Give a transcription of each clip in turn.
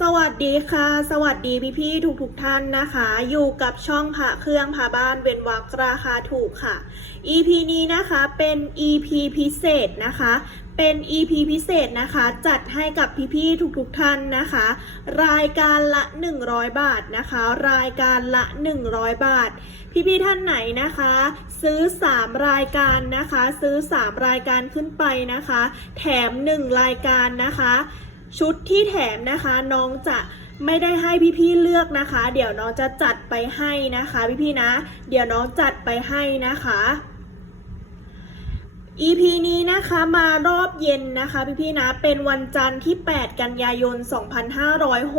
สวัสดีค่ะ สวัสดีพี่พี่ทุกทุกๆท่านนะคะ อยู่กับช่องผ่าเครื่องผ่าบ้านเวนวักราคาถูกค่ะ EP นี้นะคะเป็น EP พิเศษนะคะ เป็น EP พิเศษนะคะ จัดให้กับพี่พี่ๆทุกๆท่านนะคะ รายการละ 100 บาทนะคะ รายการละ 100 บาท พี่พี่ท่านไหนนะคะ ซื้อ 3 รายการนะคะ ซื้อ 3 รายการขึ้นไปนะคะ แถม 1 รายการนะคะ ชุดที่แถมนะคะน้องจะไม่ได้ให้พี่ๆเลือกนะคะ เดี๋ยวน้องจะจัดไปให้นะคะพี่ๆนะ เดี๋ยวน้องจัดไปให้นะคะ EP นี้นะคะมารอบเย็นนะคะพี่ๆนะเป็นวันจันทร์ที่ 8 กันยายน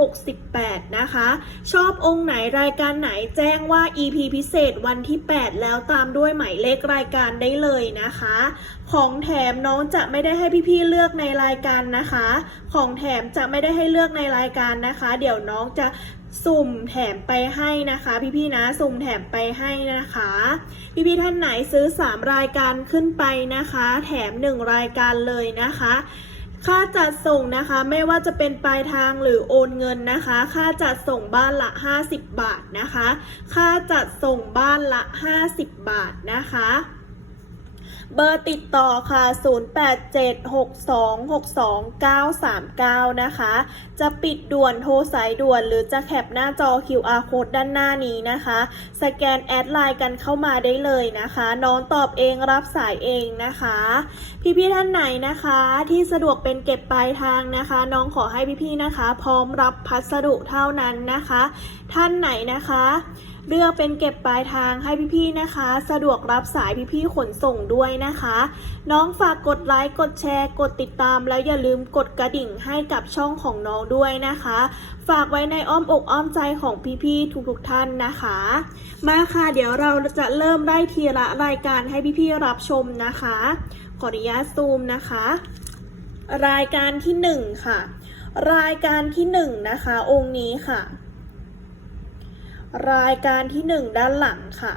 2568 นะคะ ชอบองค์ไหนรายการไหนแจ้งว่า EP พิเศษวันที่ 8 แล้วตามด้วยหมายเลขรายการได้เลยนะคะ ของแถมน้องจะไม่ได้ให้พี่ๆเลือกในรายการนะคะ ของแถมจะไม่ได้ให้เลือกในรายการนะคะ เดี๋ยวน้องจะ สุ่มแถมไปให้นะคะ พี่ๆนะสุ่มแถมไปให้นะคะ พี่ๆท่านไหนซื้อ 3 รายการขึ้นไปนะคะ แถม 1 รายการเลยนะคะค่าจัดส่งนะคะไม่ว่าจะเป็นปลายทางหรือโอนเงินนะคะ ค่าจัดส่งบ้านละ 50 บาทนะคะ ค่าจัดส่งบ้านละ 50 บาทนะคะ เบอร์ติดต่อค่ะ 0876262939 นะคะ จะปิดด่วนโทรสายด่วน หรือจะแคปหน้าจอ QR code ด้านหน้านี้นะคะ สแกนแอดไลน์กันเข้ามาได้เลยนะคะ น้องตอบเองรับสายเองนะคะ พี่ๆท่านไหนนะคะที่สะดวกเป็นเก็บปลายทางนะคะ น้องขอให้พี่ๆนะคะ พร้อมรับพัสดุเท่านั้นนะคะ ท่านไหนนะคะ เลือกเป็นเก็บปลายทางให้พี่ๆนะคะ สะดวกรับสายพี่ๆขนส่งด้วยนะคะ น้องฝากกดไลค์กดแชร์กดติดตาม แล้วอย่าลืมกดกระดิ่งให้กับช่องของน้องด้วยนะคะ ฝากไว้ในอ้อมอกอ้อมใจของพี่ๆทุกๆท่านนะคะ มาค่ะเดี๋ยวเราจะเริ่มได้ทีละรายการให้พี่ๆรับชมนะคะ ขออนุญาตซูมนะคะ รายการที่หนึ่งค่ะ รายการที่หนึ่งนะคะ องค์นี้ค่ะ รายการที่หนึ่งด้านหลังค่ะ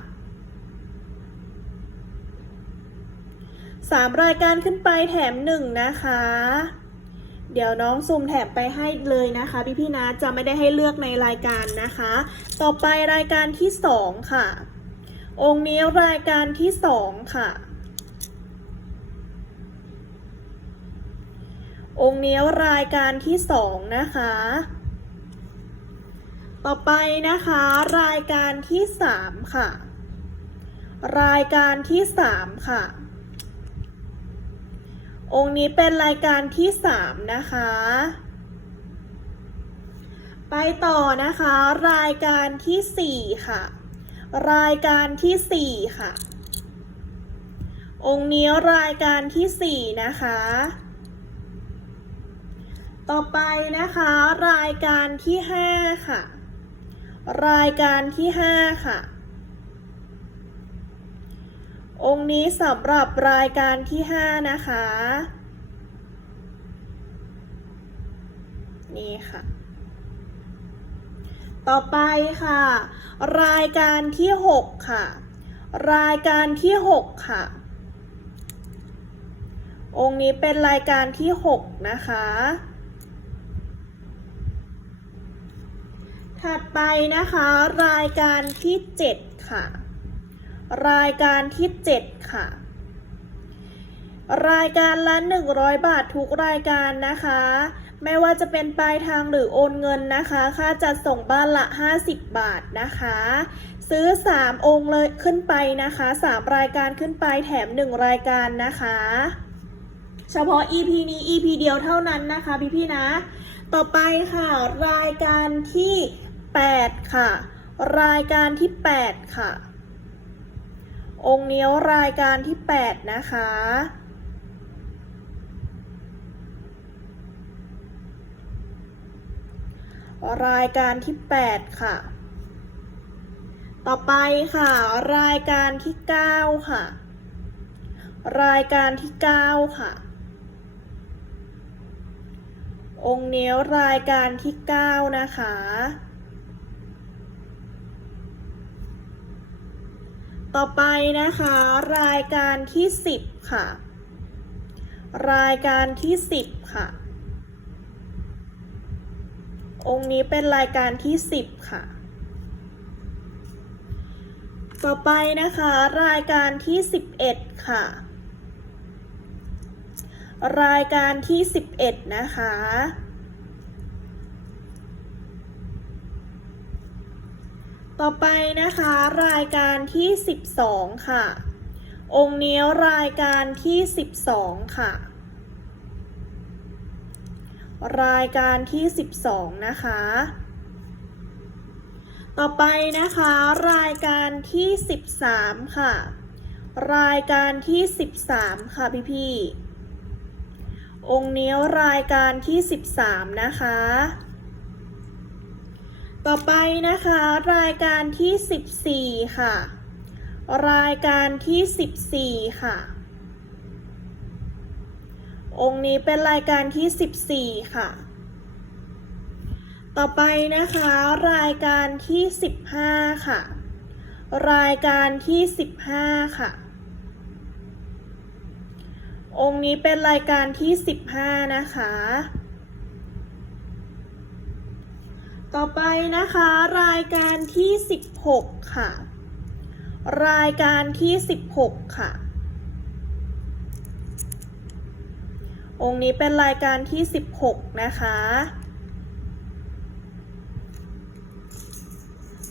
สามรายการขึ้นไปแถมหนึ่งนะคะ เดี๋ยวน้องซูมแถมไปให้เลยนะคะ พี่พี่นะจะไม่ได้ให้เลือกในรายการนะคะ ต่อไปรายการที่สองค่ะ องค์นี้รายการที่สองค่ะองค์นี้รายการที่สองนะคะ ต่อไปนะคะ รายการที่สามค่ะ รายการที่สามค่ะ องค์นี้เป็นรายการที่สามนะคะ ไปต่อนะคะ รายการที่สี่ค่ะ รายการที่สี่ค่ะ องค์นี้รายการที่สี่นะคะต่อไปนะคะ รายการที่ห้าค่ะ รายการที่ห้าค่ะ องค์นี้สำหรับรายการที่ห้านะคะ นี่ค่ะ ต่อไปค่ะ รายการที่หกค่ะ รายการที่หกค่ะ องค์นี้เป็นรายการที่หกนะคะ ถัดไปนะคะ รายการที่7ค่ะ รายการที่7ค่ะ รายการละ100บาททุกรายการนะคะ ไม่ว่าจะเป็นปลายทางหรือโอนเงินนะคะ ค่าจัดส่งบ้านละ50บาทนะคะ ซื้อ3องค์เลยขึ้นไปนะคะ3รายการขึ้นไปแถม1รายการนะคะเฉพาะ EP นี้ EP เดียวเท่านั้นนะคะพี่ๆนะ ต่อไปค่ะ รายการที่ 8 ค่ะ รายการที่ 8 ค่ะ องค์เนี้ยรายการที่ 8 นะคะ รายการที่ 8 ค่ะ ต่อไปค่ะ รายการที่ 9 ค่ะ รายการที่ 9 ค่ะองค์เนี้ยรายการที่ 9 นะคะ ต่อไปนะคะ รายการที่ 10 ค่ะ รายการที่ 10 ค่ะ องค์นี้เป็นรายการที่ 10 ค่ะ ต่อไปนะคะ รายการที่ 11 ค่ะ รายการที่ 11 นะคะ ต่อไปนะคะรายการที่ 12 ค่ะ องค์นี้รายการที่ 12 ค่ะ รายการที่ 12 นะคะ ต่อไปนะคะรายการที่ 13 ค่ะ รายการที่ 13 ค่ะพี่พี่องค์นี้รายการที่ 13 นะคะ ต่อไปนะคะ รายการที่ 14 ค่ะ รายการที่ 14 ค่ะ องค์นี้เป็นรายการที่ 14 ค่ะ ต่อไปนะคะ รายการที่ 15 ค่ะ รายการที่ 15 ค่ะ องค์นี้เป็นรายการที่ 15 นะคะ ต่อไปนะคะ รายการที่ 16 ค่ะ รายการที่ 16 ค่ะ องค์นี้เป็นรายการที่ 16 นะคะ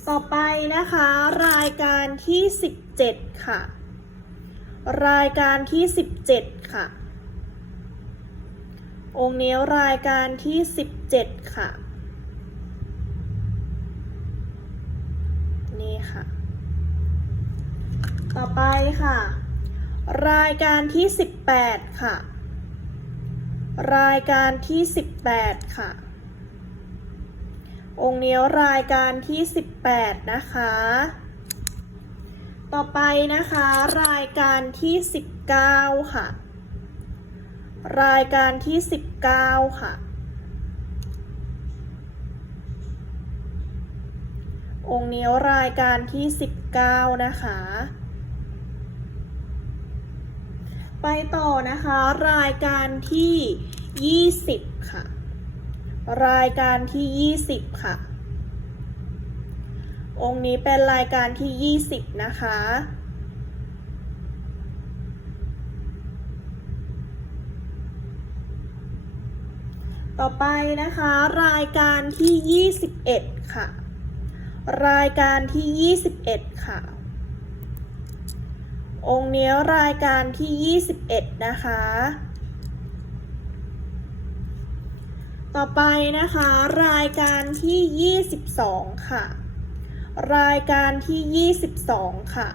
ต่อไปนะคะ รายการที่ 17 ค่ะ รายการที่ 17 ค่ะ องค์นี้รายการที่ 17 ค่ะ นี่ค่ะ ต่อไปค่ะ รายการที่ 18 ค่ะ รายการที่ 18 ค่ะ องค์นี้รายการที่ 18 นะคะ ต่อไปนะคะ รายการที่ 19 ค่ะ รายการที่ 19 ค่ะ องค์นี้รายการที่ 19 นะคะ ไปต่อนะคะ รายการที่ 20 ค่ะ รายการที่ 20 ค่ะ องค์นี้เป็นรายการที่ 20 นะคะต่อไปนะคะ รายการที่ 21 ค่ะ รายการที่ 21 ค่ะ องค์นี้ยรายการที่ 21 นะคะ ต่อไปนะคะ รายการที่ 22 ค่ะ รายการที่ 22 ค่ะ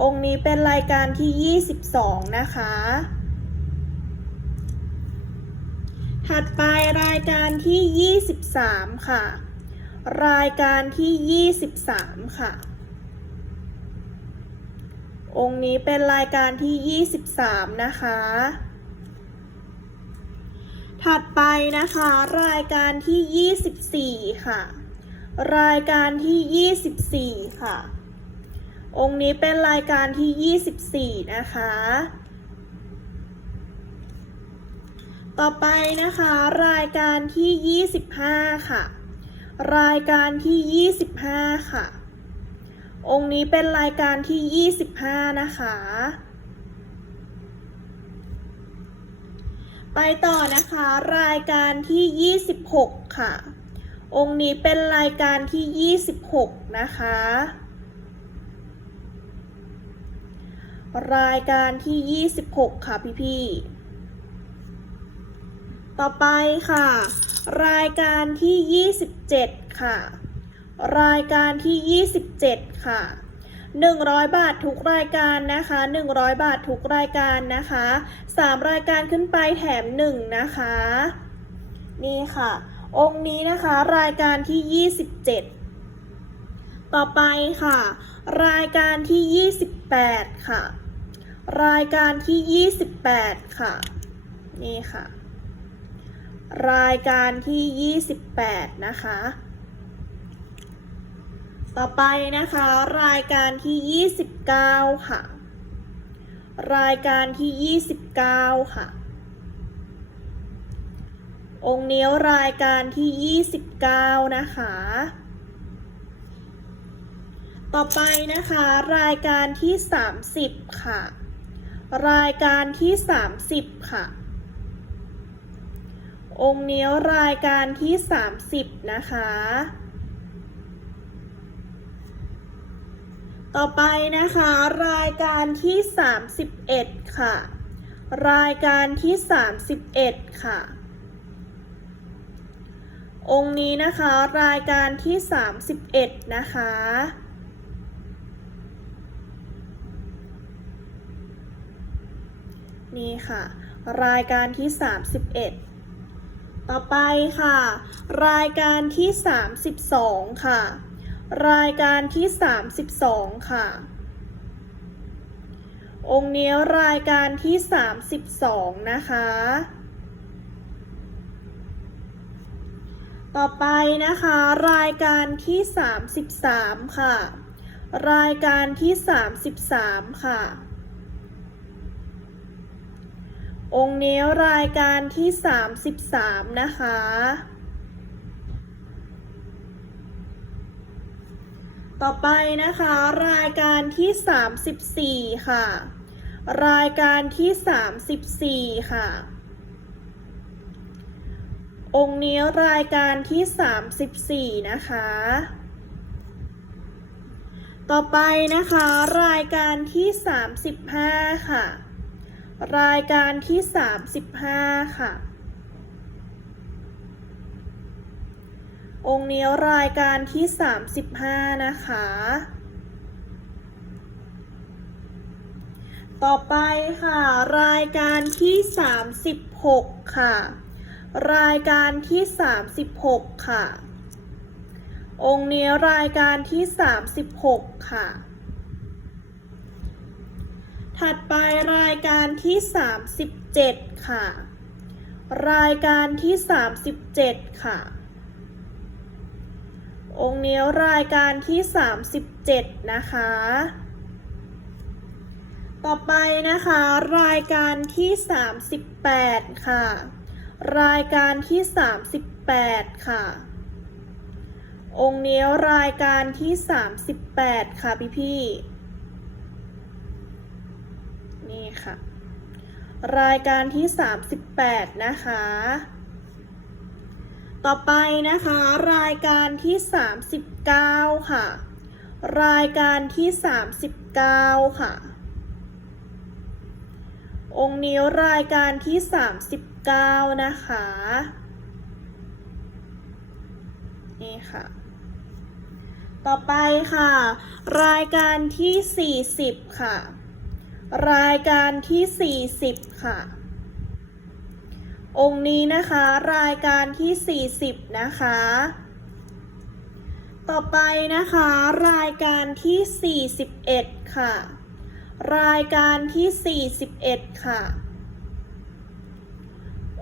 องค์นี้เป็นรายการที่ 22 นะคะถัดไปรายการที่ 23 ค่ะ รายการที่ 23 ค่ะ องค์นี้เป็นรายการที่ 23 นะคะ ถัดไปนะคะ รายการที่ 24 ค่ะ รายการที่ 24 ค่ะ องค์นี้เป็นรายการที่ 24 นะคะต่อไปนะคะรายการที่ 25 ค่ะ รายการที่ 25 ค่ะ องค์นี้เป็นรายการที่ 25 นะคะ ไปต่อนะคะ รายการที่ 26 ค่ะ องค์นี้เป็นรายการที่ 26 นะคะ รายการที่ 26 ค่ะพี่ๆ ต่อไปค่ะ รายการที่ 27 ค่ะ รายการที่ 27 ค่ะ 100 บาททุกรายการนะคะ 100 บาททุกรายการนะคะ 3 รายการขึ้นไปแถม 1 นะคะ นี่ค่ะ องค์นี้นะคะรายการที่ 27 ต่อไปค่ะ รายการที่ 28 ค่ะ รายการที่ 28 ค่ะ นี่ค่ะ รายการที่ 28 นะคะ ต่อไปนะคะ รายการที่ 29 ค่ะ รายการที่ 29 ค่ะ องค์นี้รายการที่ 29 นะคะ ต่อไปนะคะ รายการที่ 30 ค่ะ รายการที่ 30 ค่ะ องค์นี้รายการที่ 30 นะคะ ต่อไปนะคะ รายการที่ 31 ค่ะ รายการที่ 31 ค่ะ องค์นี้นะคะ รายการที่ 31 นะคะนี่ค่ะ รายการที่ 31 ต่อไปค่ะ รายการที่ 32 ค่ะ รายการที่ 32 ค่ะ องค์นี้รายการที่ 32 นะคะ ต่อไปนะคะ รายการที่ 33 ค่ะ รายการที่ 33 ค่ะ องค์นี้รายการที่ 33 นะคะ ต่อไปนะคะรายการที่ 34 ค่ะ รายการที่ 34 ค่ะ องค์นี้รายการที่ 34 นะคะต่อไปนะคะรายการที่ 35 ค่ะ รายการที่ 35 ค่ะ องค์นี้รายการที่ 35 นะคะ ต่อไปค่ะ รายการที่ 36 ค่ะ รายการที่ 36 ค่ะ องค์นี้รายการที่ 36 ค่ะ ถัดไปรายการที่ 37 ค่ะ รายการที่ 37 ค่ะ องค์นี้รายการที่ 37 นะคะ ต่อไปนะคะ รายการที่ 38 ค่ะ รายการที่ 38 ค่ะ องค์นี้รายการที่ 38 ค่ะพี่พี่ นี่ค่ะ รายการที่ 38 นะคะ ต่อไปนะคะ รายการที่ 39 ค่ะ รายการที่ 39 ค่ะ องค์นี้รายการที่ 39 นะคะนี่ค่ะ ต่อไปค่ะ รายการที่ 40 ค่ะ รายการที่ 40 ค่ะ องค์นี้นะคะ รายการที่ 40 นะคะ ต่อไปนะคะ รายการที่ 41 ค่ะ รายการที่ 41 ค่ะ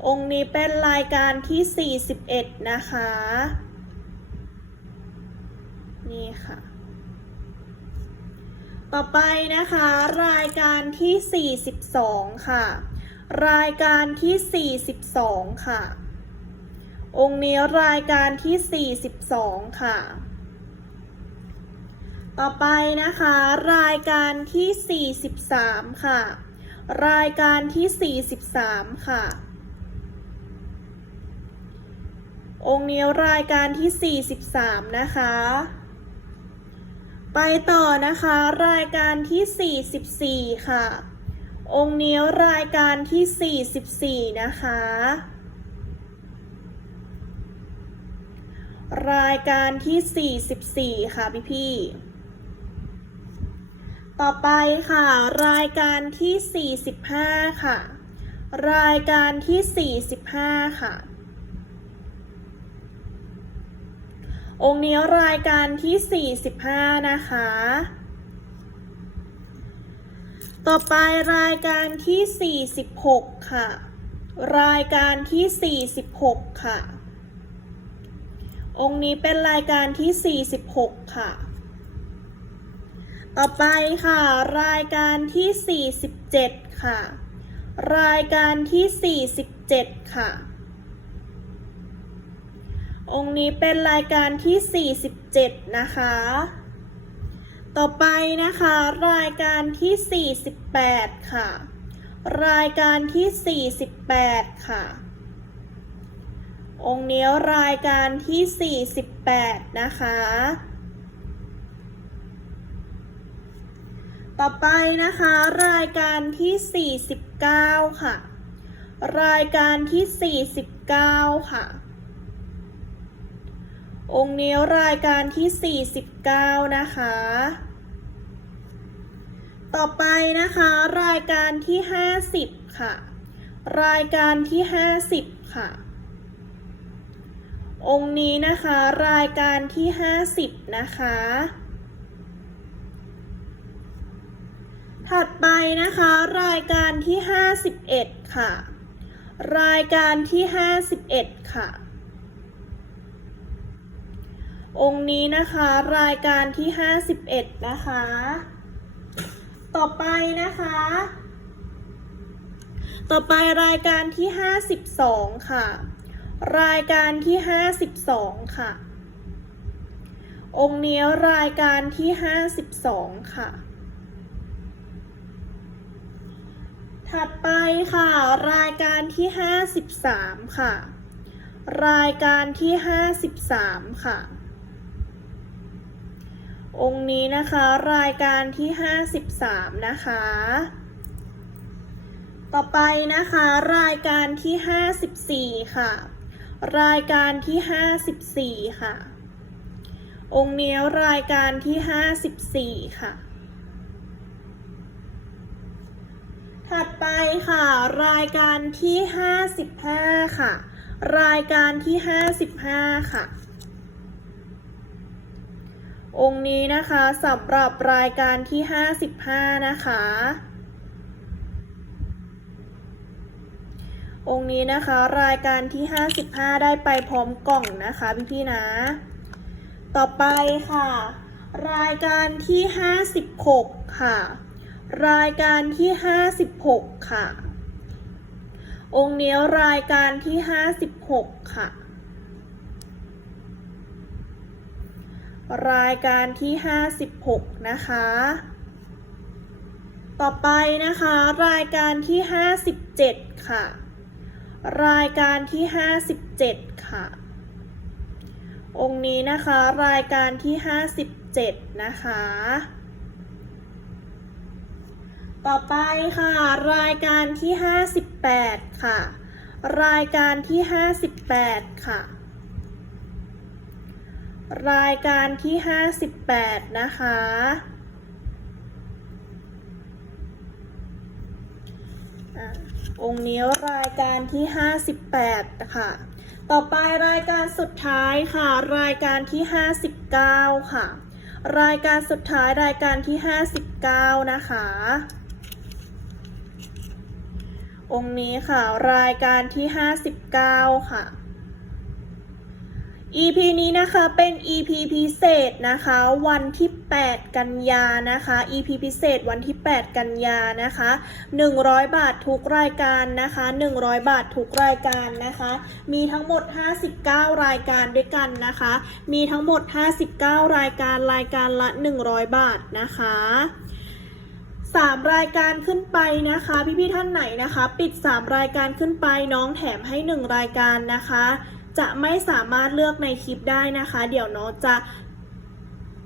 องค์นี้เป็นรายการที่ 41 นะคะ นี่ค่ะ ต่อไปนะคะ รายการที่ 42 ค่ะ รายการที่ 42 ค่ะ องค์นี้รายการที่ 42 ค่ะ ต่อไปนะคะ รายการที่ 43 ค่ะ รายการที่ 43 ค่ะ องค์นี้รายการที่ 43 นะคะ ไปต่อนะคะ รายการที่ 44 ค่ะ องค์นี้รายการที่ 44 นะคะ รายการที่ 44 ค่ะพี่พี่ต่อไปค่ะ รายการที่ 45 ค่ะ รายการที่ 45 ค่ะ องค์นี้รายการที่ 45 นะคะ ต่อไปรายการที่ 46 ค่ะ รายการที่ 46 ค่ะ องค์นี้เป็นรายการที่ 46 ค่ะ ต่อไปค่ะ รายการที่ 47 ค่ะ รายการที่ 47 ค่ะ องค์นี้เป็นรายการที่ 47 นะคะ ต่อไปนะคะ รายการที่ 48 ค่ะ รายการที่ 48 ค่ะ องค์นี้รายการที่ 48 นะคะ ต่อไปนะคะ รายการที่ 49 ค่ะ รายการที่ 49 ค่ะ องค์นี้รายการที่ 49 นะคะ ต่อไปนะคะรายการที่ 50 ค่ะ รายการที่ 50 ค่ะ องค์นี้นะคะรายการที่ 50 นะคะ ถัดไปนะคะรายการที่ 51 ค่ะ รายการที่ 51 ค่ะ องค์นี้นะคะรายการที่ 51 นะคะ ต่อไปนะคะ ต่อไปรายการที่ 52 ค่ะ รายการที่ 52 ค่ะ องค์นี้รายการที่ 52 ค่ะ ถัดไปค่ะ รายการที่ 53 ค่ะ รายการที่ 53 ค่ะ องค์นี้นะคะรายการที่ 53 นะคะ ต่อไปนะคะ รายการที่ 54 ค่ะ รายการที่ 54 ค่ะ องค์นี้รายการที่ 54 ค่ะ ถัดไปค่ะ รายการที่ 55 ค่ะ รายการที่ 55 ค่ะ องค์นี้นะคะสำหรับรายการที่ 55 นะคะ องค์นี้นะคะรายการที่ 55 ได้ไปพร้อมกล่องนะคะพี่ๆนะ ต่อไปค่ะ รายการที่ 56 ค่ะ รายการที่ 56 ค่ะ องค์นี้รายการที่ 56 ค่ะ รายการที่ 56 นะคะ ต่อไปนะคะ รายการที่ 57 ค่ะ รายการที่ 57 ค่ะ องค์นี้นะคะรายการที่ 57 นะคะ ต่อไปค่ะ รายการที่ 58 ค่ะ รายการที่ 58 ค่ะ รายการที่ 58 นะคะ องค์นี้รายการที่ 58 ค่ะ ต่อไปรายการสุดท้ายค่ะ รายการที่ 59 ค่ะ รายการสุดท้ายรายการที่ 59 นะคะ องค์นี้ค่ะ รายการที่ 59 ค่ะ EP นี้นะคะเป็น EP พิเศษนะคะวันที่ 8 กันยานะคะ EP พิเศษวันที่ 8 กันยานะคะ 100 บาททุกรายการนะคะ 100 บาททุกรายการนะคะ มีทั้งหมด 59 รายการด้วยกันนะคะ มีทั้งหมด 59 รายการรายการละ 100 บาทนะคะสามรายการขึ้นไปนะคะ พี่ๆท่านไหนนะคะ ปิด 3 รายการขึ้นไปน้องแถมให้ 1 รายการนะคะ จะไม่สามารถเลือกในคลิปได้นะคะ เดี๋ยวน้องจะ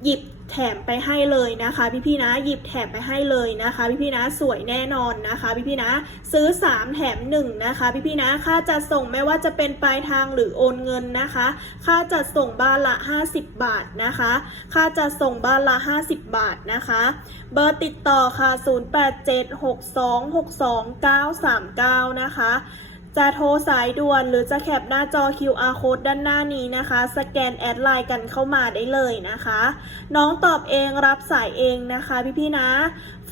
หยิบแถมไปให้เลยนะคะพี่ๆนะหยิบแถมไปให้เลยนะคะพี่ๆนะสวยแน่นอนนะคะพี่ๆนะซื้อ 3 แถม1นะคะพี่ๆนะค่าจัดส่งไม่ว่าจะเป็นปลายทางหรือโอนเงินนะคะ ค่าจัดส่งบ้านละ 50 บาทนะคะ ค่าจัดส่งบ้านละ 50 บาทนะคะ เบอร์ติดต่อค่ะ 0876262939 นะคะ จะโทรสายด่วนหรือจะแคปหน้าจอ QR code ด้านหน้านี้นะคะ สแกนแอดไลน์กันเข้ามาได้เลยนะคะ น้องตอบเองรับสายเองนะคะพี่ๆนะ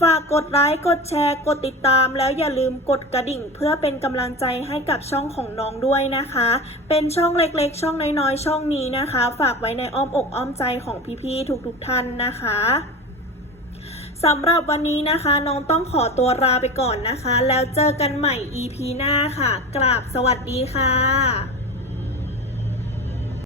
ฝากกดไลค์กดแชร์กดติดตาม แล้วอย่าลืมกดกระดิ่ง เพื่อเป็นกำลังใจให้กับช่องของน้องด้วยนะคะ เป็นช่องเล็กๆ ช่องน้อยๆ ช่องนี้นะคะ ฝากไว้ในอ้อมอกอ้อมใจของพี่ๆทุกๆท่านนะคะ สำหรับวันนี้นะคะน้องต้องขอตัวลาไปก่อนนะคะ แล้วเจอกันใหม่ EP หน้าค่ะ กราบสวัสดีค่ะ